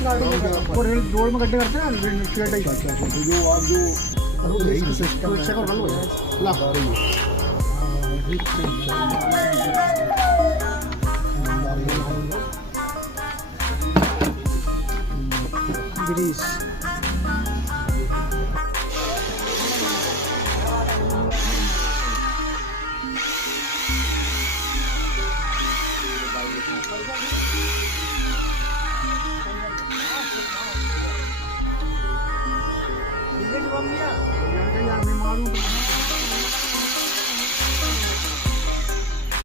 रोड में गड्ढे करते हैं ना स्ट्रेट ही करते हैं जो आप जो सिस्टम चेक कर लो ला ग्रीस यार मैं मारूं